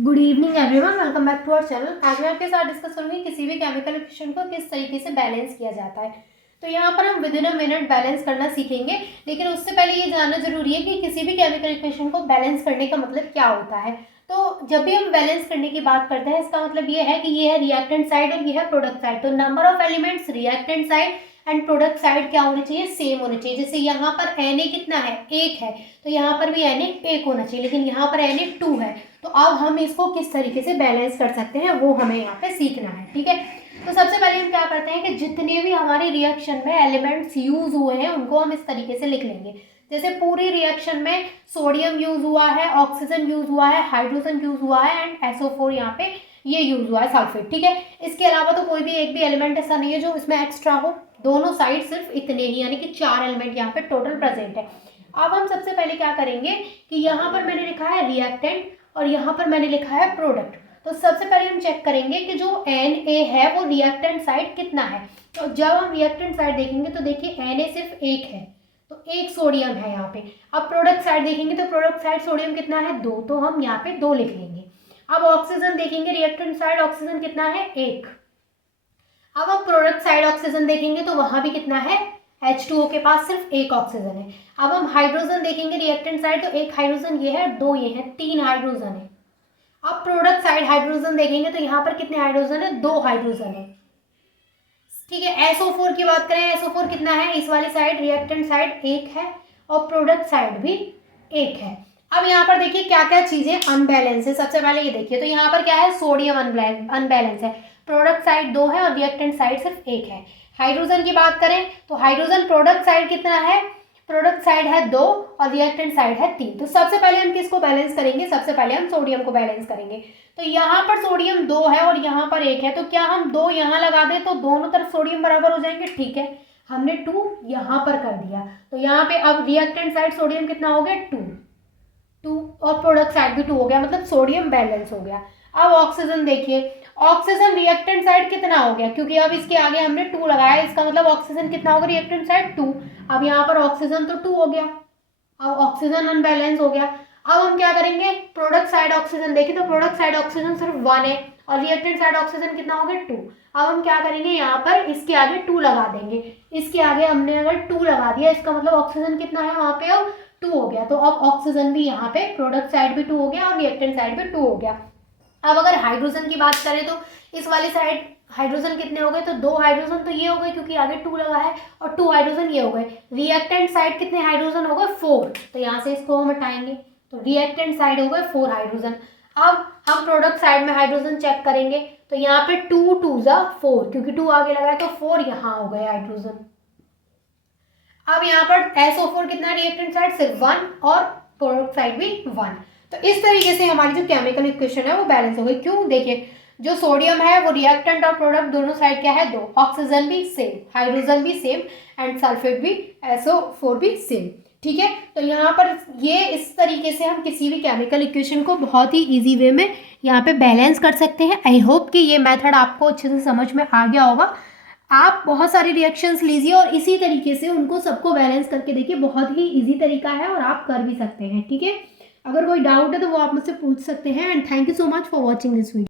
Good evening everyone, welcome back to our channel. आज मैं आपके साथ डिस्कस करूंगी किसी भी केमिकल इक्वेशन को किस तरीके से बैलेंस किया जाता है। तो यहाँ पर हम with in a minute balance करना सीखेंगे, लेकिन उससे पहले ये जानना जरूरी है कि किसी भी केमिकल इक्वेशन को बैलेंस करने का मतलब क्या होता है। तो जब भी हम बैलेंस करने की बात करते हैं, इसका मतलब ये है कि ये है रिएक्टेंट साइड और ये है प्रोडक्ट साइड। तो number of elements reactant side and product side क्या होने चाहिए, सेम होने चाहिए। जैसे यहाँ पर Na कितना है, 1 है, तो यहाँ पर भी Na 1 होना चाहिए, लेकिन यहाँ पर Na 2 है। तो अब हम इसको किस तरीके से बैलेंस कर सकते हैं वो हमें यहाँ पे सीखना है, ठीक है। तो सबसे पहले हम क्या करते हैं कि जितने भी हमारे रिएक्शन में एलिमेंट्स यूज हुए हैं उनको हम इस तरीके से लिख लेंगे। जैसे पूरी रिएक्शन में सोडियम यूज हुआ है, ऑक्सीजन यूज हुआ है, हाइड्रोजन यूज हुआ है एंड SO4 यहाँ पे ये यूज हुआ है, सल्फेट, ठीक है। इसके अलावा तो कोई भी एक भी एलिमेंट ऐसा नहीं है जो इसमें एक्स्ट्रा हो। दोनों साइड सिर्फ इतने ही, यानी कि 4 एलिमेंट यहाँ पे टोटल प्रेजेंट है। अब हम सबसे पहले क्या करेंगे कि यहाँ पर मैंने लिखा है रिएक्टेंट और यहाँ पर मैंने लिखा है प्रोडक्ट। तो सबसे पहले हम चेक करेंगे कि जो Na है वो रिएक्टेंट साइड कितना है। तो जब हम रिएक्टेंट साइड देखेंगे तो देखिए Na सिर्फ 1 है, तो 1 सोडियम है यहाँ पे। अब प्रोडक्ट साइड देखेंगे तो प्रोडक्ट साइड सोडियम कितना है, 2, तो हम यहाँ पे 2 लिख लेंगे। अब ऑक्सीजन देखेंगे, रिएक्टेंट साइड ऑक्सीजन कितना है, 1। अब हम प्रोडक्ट साइड ऑक्सीजन देखेंगे तो वहां भी कितना है, H2O के पास सिर्फ 1 ऑक्सीजन है। अब हम हाइड्रोजन देखेंगे रिएक्टेंट साइड, तो 1 हाइड्रोजन ये है, 2 ये है, 3 हाइड्रोजन है। अब प्रोडक्ट साइड हाइड्रोजन देखेंगे तो यहाँ पर कितने हाइड्रोजन है, 2 हाइड्रोजन है, ठीक है। SO4 की बात करें, SO4 कितना है, इस वाली साइड रिएक्टेंट साइड 1 है और प्रोडक्ट साइड भी 1 है। अब यहाँ पर देखिए क्या क्या चीजें अनबैलेंस है। सबसे पहले ये देखिए, तो यहाँ पर क्या है, सोडियम अनबैलेंस है, प्रोडक्ट साइड 2 है और रिएक्टेंट साइड सिर्फ 1 है। हाइड्रोजन की बात करें तो हाइड्रोजन प्रोडक्ट साइड कितना है, प्रोडक्ट साइड है 2 और रिएक्टेंट साइड है 3। तो सबसे पहले हम किसको बैलेंस करेंगे, सबसे पहले हम सोडियम को बैलेंस करेंगे। तो यहाँ पर सोडियम 2 है और यहाँ पर 1 है, तो क्या हम 2 यहाँ लगा दें तो दोनों तरफ सोडियम बराबर हो जाएंगे, ठीक है। हमने 2 यहाँ पर कर दिया, तो यहाँ पे अब रिएक्टेंट साइड सोडियम कितना हो गया, 2 और प्रोडक्ट साइड भी 2 हो गया, मतलब सोडियम बैलेंस हो गया। अब ऑक्सीजन देखिए, ऑक्सीजन रिएक्टेंट साइड कितना हो गया, क्योंकि अब इसके आगे हमने 2 लगाया, इसका मतलब ऑक्सीजन कितना होगा, रिएक्टेंट साइड 2। अब यहाँ पर ऑक्सीजन तो 2 हो गया, अब ऑक्सीजन अनबैलेंस हो गया। अब हम क्या करेंगे, प्रोडक्ट साइड ऑक्सीजन देखिए तो प्रोडक्ट साइड ऑक्सीजन सिर्फ 1 है और रिएक्टेंट साइड ऑक्सीजन कितना हो गया, 2। अब हम क्या करेंगे, यहाँ पर इसके आगे 2 लगा देंगे। इसके आगे हमने अगर 2 लगा दिया, इसका मतलब ऑक्सीजन कितना है वहाँ पे, अब 2 हो गया। तो अब ऑक्सीजन भी यहाँ पे प्रोडक्ट साइड भी 2 हो गया और रिएक्टेंट साइड भी 2 हो गया। अब अगर हाइड्रोजन की बात करें तो इस वाली साइड हाइड्रोजन कितने हो गए, तो 2 हाइड्रोजन तो ये हो गए क्योंकि आगे 2 लगा है, और 2 हाइड्रोजन ये हो गए। रिएक्टेंट साइड कितने हाइड्रोजन हो गए, 4, तो यहाँ से इसको हम हटाएंगे, तो रिएक्टेंट साइड हो गए 4 हाइड्रोजन। अब हम प्रोडक्ट साइड में हाइड्रोजन चेक करेंगे तो यहाँ पे 2 2 जा 4, क्योंकि 2 आगे लगा है तो 4 यहाँ हो गए हाइड्रोजन। अब यहाँ पर SO4 कितना है, रिएक्टेंट साइड सिर्फ 1 और प्रोडक्ट साइड भी 1। तो इस तरीके से हमारी जो केमिकल इक्वेशन है वो बैलेंस हो गई। क्यों, देखिए जो सोडियम है वो रिएक्टेंट और प्रोडक्ट दोनों साइड क्या है, 2, ऑक्सीजन भी सेम, हाइड्रोजन भी सेम एंड सल्फेट भी, SO4 भी सेम, ठीक है। तो यहाँ पर ये इस तरीके से हम किसी भी केमिकल इक्वेशन को बहुत ही इजी वे में यहाँ पे बैलेंस कर सकते हैं। आई होप कि ये मेथड आपको अच्छे से समझ में आ गया होगा। आप बहुत सारी रिएक्शंस लीजिए और इसी तरीके से उनको सबको बैलेंस करके देखिए, बहुत ही इजी तरीका है और आप कर भी सकते हैं, ठीक है। अगर कोई डाउट है तो वो आप मुझसे पूछ सकते हैं and thank you so much for watching this video.